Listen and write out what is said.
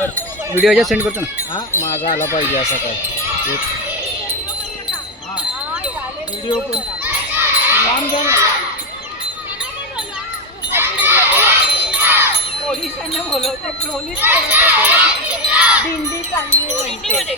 Video याच्यात send करतो ना. हा माझा आला पाहिजे असा काय व्हिडिओ पण लांब जा ना. पोलिसांना बोलवते पोलीस दिंडी चांगली म्हणते.